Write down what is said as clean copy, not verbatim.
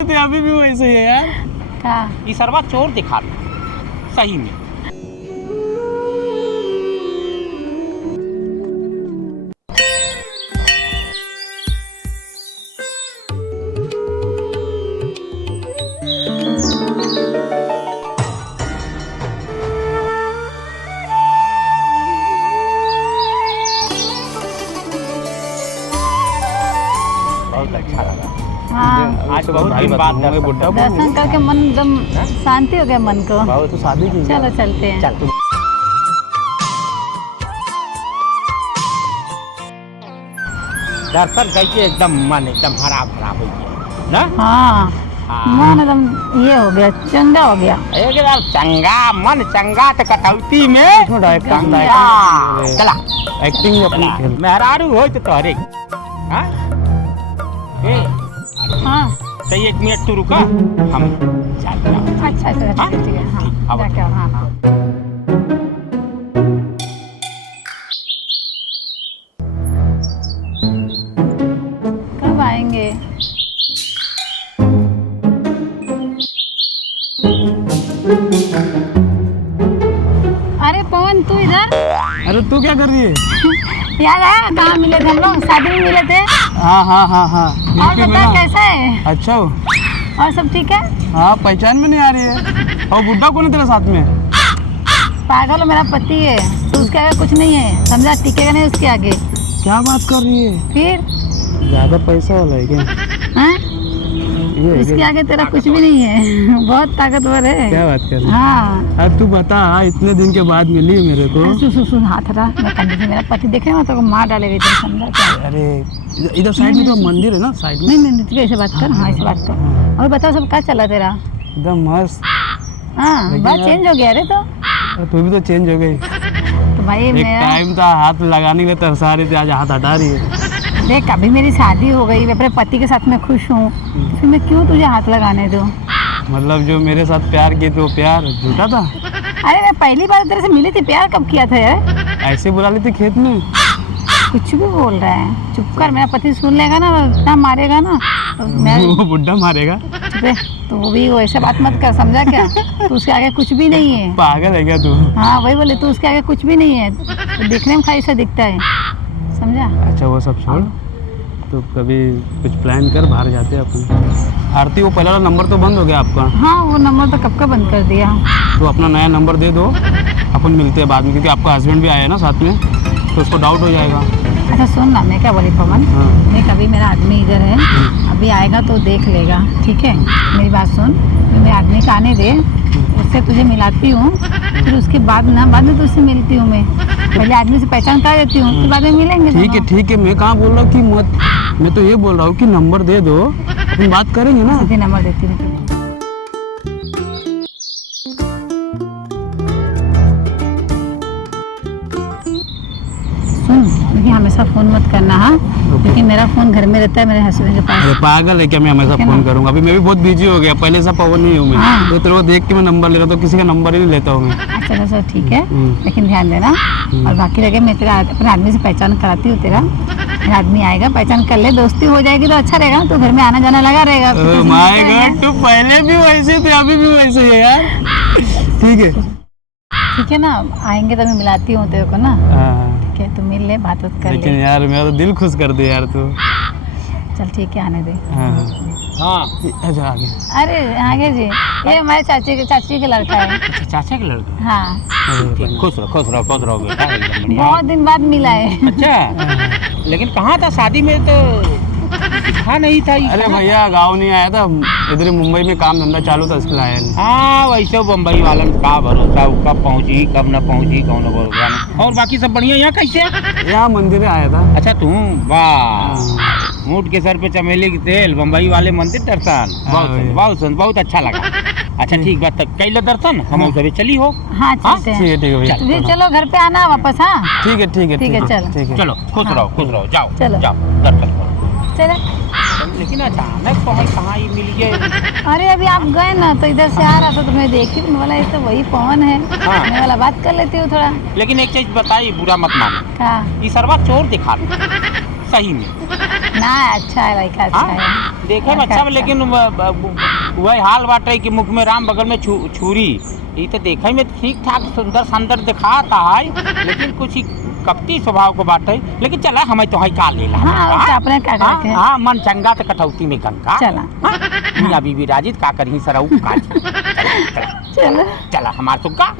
तो अभी भी वैसे ही है यार। का ये सरवा चोर दिखा सही में। बहुत अच्छा लगा। हाँ, आज बहुत दिन बाद दर्शन करके मन एकदम शांति हो गया मन को। बहुत शादी की चलो चलते हैं। चल दर्शन करके एकदम मन एकदम हरा भरा हो गया ना। हाँ, मन एकदम ये हो गया, चंगा हो गया। एकदम चंगा मन चंगा तो कटौती में गंगा। चला एक्टिंग अपनी खेल। मेहरारू हो तो तोहरे हाँ हाँ, तो एक मिनट तू रुका हम चलते हैं। अच्छा अच्छा हाँ? ठीक है हाँ ठीक, अब जाके आओ, हाँ हाँ। कब आएंगे? अरे पवन तू इधर? अरे तू क्या कर रही है? याद आया कहाँ मिले थे हम लोग? शादी में मिले थे। हाँ हाँ हाँ हाँ और यूपी में बता ना। कैसा है? अच्छा हो? और सब ठीक है? हाँ पहचान में नहीं आ रही है। और बुड्ढा कौन है तेरे साथ में? पागल हो, मेरा पति है। तो उसके आगे कुछ नहीं है, समझा? टिकेगा नहीं उसके आगे। क्या बात कर रही है? फिर ज्यादा पैसा वाला है क्या? हैं? ये है उसके क्या? आगे तेरा कुछ भी नहीं है। बहुत ताकतवर है। क्या बात कर रही है? हाँ। अब तू बता, इतने दिन के बाद मिली मेरे को। सुन सुन सुन, हाथ हटा। मैं कंधे से, मेरा पति देखे ना तो मार डालेगा इधर, समझा क्या? अरे इधर साइड में तो मंदिर है ना, साइड में। नहीं नहीं नहीं, ऐसे बात कर। हाँ ऐसे बात कर। और बताओ सब क्या चला तेरा? एकदम मस्त। हाँ, लेकिन बात यार- चेंज हो गया रे तो। तू भी तो चेंज हो गई। तो भाई एक मेरा टाइम था हाथ लगाने के लिए तरसा रही थी, आज हाथ हटा रही है। देख, अभी मेरी शादी हो गई, मैं अपने पति के साथ में खुश हूँ, तो फिर मैं क्यों तुझे हाथ लगाने दूँ? मतलब जो मेरे साथ प्यार किए थे वो प्यार झूठा था? अरे मैं पहली बार तेरे से मिली थी, प्यार कब किया था यार? ऐसे बुला लेती खेत में? कुछ भी बोल रहा है। चुप कर, मेरा पति सुन लेगा ना, इतना मारेगा ना तो मैं वो बुड्ढा मारेगा। चुप है। तो वो भी वैसे बात मत कर, समझा क्या? तो उसके आगे कुछ भी नहीं है। पागल है क्या तू? हाँ वही बोले, तो उसके आगे कुछ भी नहीं है। तो देखने में खाली सा दिखता है, समझा? अच्छा वो सब छोड़, तो कभी कुछ प्लान कर, बाहर जाते हैं अपन। आरती वो पहला वाला नंबर तो बंद हो गया आपका? हाँ, वो नंबर तो कब का बंद कर दिया। तो अपना नया नंबर दे दो, अपन मिलते हैं बाद में, क्योंकि आपका हस्बैंड भी आया है ना साथ में, तो उसको डाउट हो जाएगा। अच्छा सुन ना, मैं क्या बोली पवन, हाँ। देख अभी मेरा आदमी इधर है, अभी आएगा तो देख लेगा, ठीक है? मेरी बात सुन, मेरे आदमी का आने दे, उससे तुझे मिलाती हूँ, फिर उसके बाद में तुझसे मिलती हूँ। मैं पहले आदमी से पहचान कर देती हूँ, फिर बाद में मिलेंगे ठीक है दोनों। ठीक है, मैं कहाँ बोल रहा हूँ कि मत, मैं तो ये बोल रहा हूँ कि नंबर दे दो, अपन बात करेंगे ना। सीधे नंबर देती हूँ तुझे। सुन, लेकिन हमेशा फ़ोन मत करना, हाँ? क्योंकि मेरा फ़ोन घर में रहता है मेरे हस्बैंड के अरे पास। पागल है क्या, मैं हमेशा ठीक है ना? फोन करूंगा? अभी मैं भी बहुत बिजी हो गया, पहले से पवन नहीं हूँ मैं। हाँ। तो तेरे को देख के मैं नंबर ले रहा, तो किसी का नंबर ही नहीं लेता हूँ मैं। अच्छा अच्छा ठीक है, हम्म। लेकिन ध्यान देना। और बाकी रह गए, मैं तेरा अपने आदमी से पहचान कराती हूँ तेरा। मेरा आदमी आएगा, पहचान कर ले, दोस्ती हो जाएगी तो अच्छा रहेगा ना, तो घर में आना जाना लगा रहेगा। तो कुछ माय नहीं गॉड, करेंगे। तू पहले भी वैसे थे अभी भी वैसे ही है यार। ठीक है। ठीक है ना, आएंगे तो मैं मिलाती हूँ तेरे को ना। हाँ, ठीक है, तू मिल ले, बात बात कर लेकिन ले। यार मेरा तो दिल खुश कर दे यार तू। चल ठीक है, आने दे। हाँ हाँ अच्छा आगे। अरे आगे जी, ये हमारे चाची के लड़का है। अच्छा चाचा के लड़का। हाँ, ठीक, खुश रहो बेटा एकदम बढ़िया। बहुत दिन बाद मिला है। अच्छा लेकिन कहाँ था शादी में तो दिखा नहीं था ये अरे कहाँ? भैया गाँव नहीं आया था, इधर ही मुंबई में काम धंधा चालू था, इसके लिए आया नहीं। हाँ वैसे बम्बई वालन का भरोसा, कब पहुंची कब न पहुंची कौन भरोसा नहीं। और बाकी सब बढ़िया। यहाँ कैसे? यहाँ मंदिर में आया था। अच्छा तू वाह, ऊँट के सर पे चमेली की तेल, बम्बई वाले मंदिर दर्शन, बहुत सुंदर, बहुत सुंदर, बहुत अच्छा लगा। अच्छा ठीक बात, कैले दर्शन हम सभी चली हो। हाँ चलते ठीक हैं। है ठीक है भैया। फिर चलो घर पे आना वापस। हाँ ठीक है ठीक है ठीक है, चलो। ठीक है। चलो खुश रहो जाओ चलो। जाओ दर्शन करो। चलो। लेकिन अचानक तो हम कहाँ ये मिल गए? अरे अभी आप गए ना तो इधर से आ रहा था, तो मैं देखी, मैं बोला ये तो वही पवन है। हाँ। मैं वाला बात कर लेती हूँ थोड़ा। लेकिन एक चीज बताइए, बुरा मत मानो, हाँ, ये सरवा चोर दिखा सही में। ना अच्छा है लड़का, अच्छा हाँ? है। देखे में अच्छा बा, लेकिन वही हाल बाटे कि मुख में राम बगल में छुरी। ये तो देखे में ठीक ठाक सुंदर सुंदर दिखाता है, लेकिन कुछ ही कपटी स्वभाव को बाटे। लेकिन चला हमें तो है का लेला। हाँ उसका अपने का हाँ, करके। हाँ, मन चंगा तो कटौती में गंगा। चला। हाँ? मियाँ बीबी राजी का करही सरऊ का। चलो चला हमार सुग्गा।